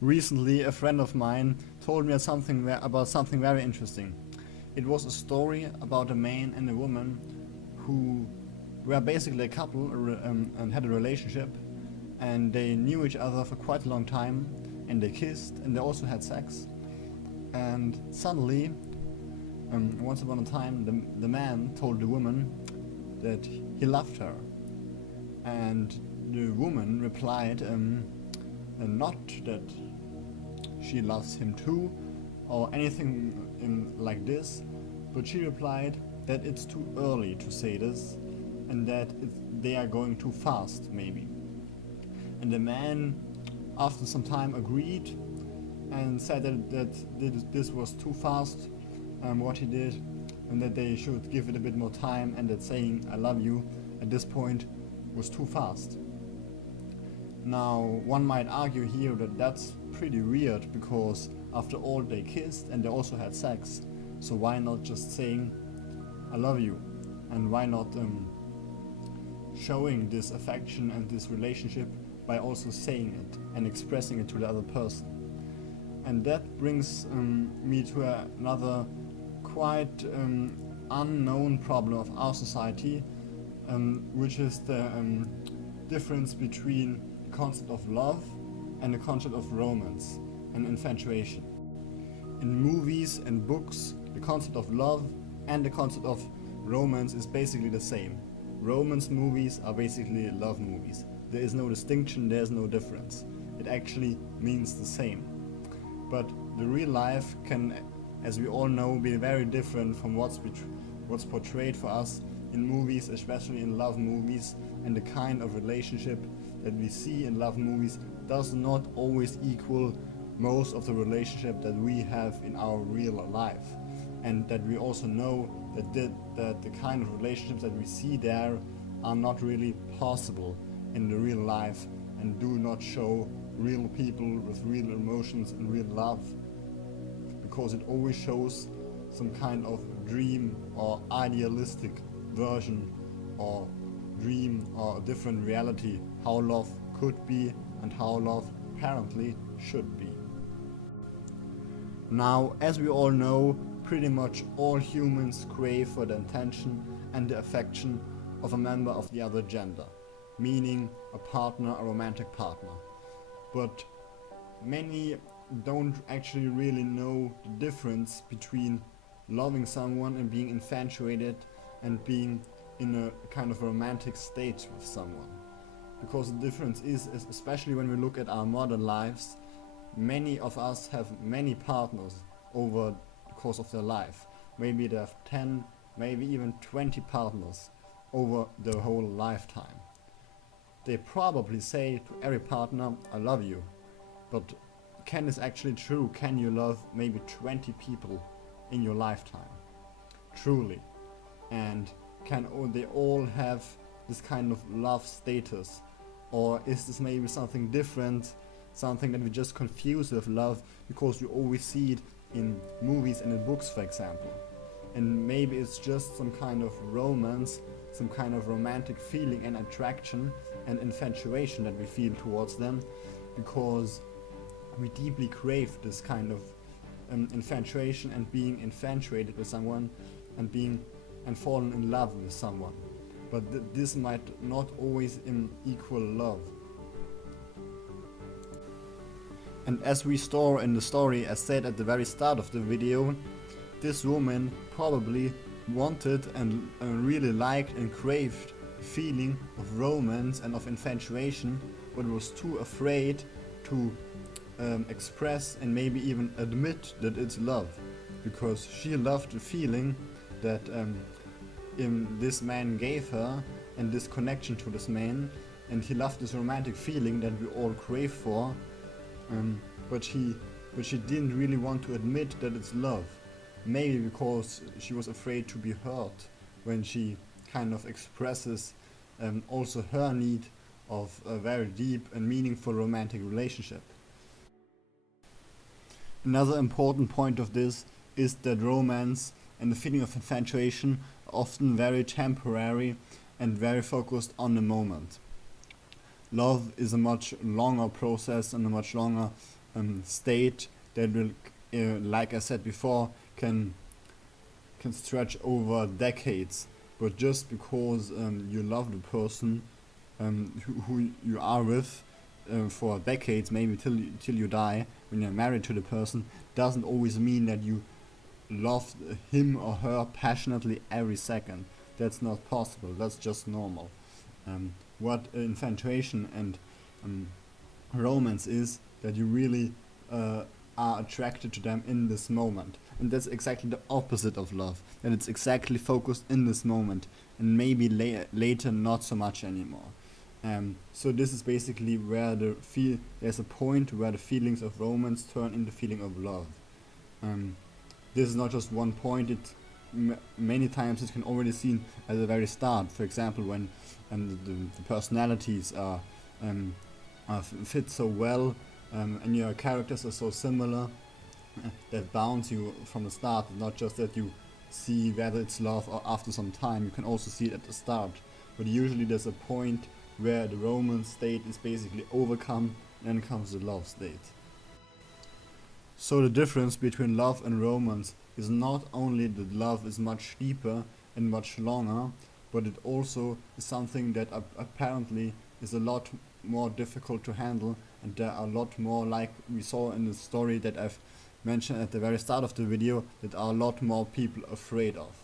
Recently, a friend of mine told me about something very interesting. It was a story about a man and a woman who were basically a couple and had a relationship, and they knew each other for quite a long time, and they kissed, and they also had sex. And suddenly, once upon a time, the man told the woman that he loved her, and the woman replied, not that she loves him too, or anything like this, but she replied that it's too early to say this, and that they are going too fast, maybe. And the man, after some time, agreed and said that this was too fast, what he did, and that they should give it a bit more time, and that saying "I love you" at this point was too fast. Now, one might argue here that that's pretty weird, because after all, they kissed and they also had sex, so why not just saying "I love you"? And why not showing this affection and this relationship by also saying it and expressing it to the other person? And that brings me to another quite unknown problem of our society, which is the difference between the concept of love and the concept of romance and infatuation. In movies and books, the concept of love and the concept of romance is basically the same. Romance movies are basically love movies. There is no distinction, there is no difference. It actually means the same. But the real life can, as we all know, be very different from what's portrayed for us in movies, especially in love movies, and the kind of relationship that we see in love movies does not always equal most of the relationship that we have in our real life. And that we also know that the kind of relationships that we see there are not really possible in the real life and do not show real people with real emotions and real love, because it always shows some kind of dream or idealistic version or dream or a different reality how love could be and how love apparently should be. Now, as we all know, pretty much all humans crave for the attention and the affection of a member of the other gender, meaning a partner, a romantic partner. But many don't actually really know the difference between loving someone and being infatuated and being in a kind of romantic state with someone. Because the difference is, especially when we look at our modern lives, many of us have many partners over the course of their life. Maybe they have 10, maybe even 20 partners over their whole lifetime. They probably say to every partner, "I love you." But can this actually true? Can you love maybe 20 people in your lifetime? Truly. And can they all have this kind of love status? Or is this maybe something different, something that we just confuse with love because we always see it in movies and in books, for example? And maybe it's just some kind of romance, some kind of romantic feeling and attraction and infatuation that we feel towards them, because we deeply crave this kind of infatuation and being infatuated with someone and falling in love with someone. But this might not always equal love. And as we saw in the story, as said at the very start of the video, this woman probably wanted and really liked and craved the feeling of romance and of infatuation, but was too afraid to express and maybe even admit that it's love, because she loved the feeling that this man gave her and this connection to this man, and he loved this romantic feeling that we all crave for, but she didn't really want to admit that it's love. Maybe because she was afraid to be hurt when she kind of expresses also her need of a very deep and meaningful romantic relationship. Another important point of this is that romance and the feeling of infatuation are often very temporary and very focused on the moment. Love is a much longer process and a much longer state that will, like I said before, can stretch over decades. But just because you love the person who you are with for decades, maybe till you die, when you're married to the person, doesn't always mean that you love him or her passionately every second. That's not possible. That's just normal. What infatuation and romance is, that you really are attracted to them in this moment. And that's exactly the opposite of love. That it's exactly focused in this moment, and maybe later not so much anymore. So this is basically where there's a point where the feelings of romance turn into feeling of love. This is not just one point. Many times it can already seen at the very start. For example, when the personalities are fit so well, and your characters are so similar, that bounds you from the start. Not just that you see whether it's love or after some time. You can also see it at the start. But usually there's a point where the romance state is basically overcome, and then comes the love state. So the difference between love and romance is not only that love is much deeper and much longer, but it also is something that apparently is a lot more difficult to handle, and there are a lot more, like we saw in the story that I've mentioned at the very start of the video, that are a lot more people afraid of.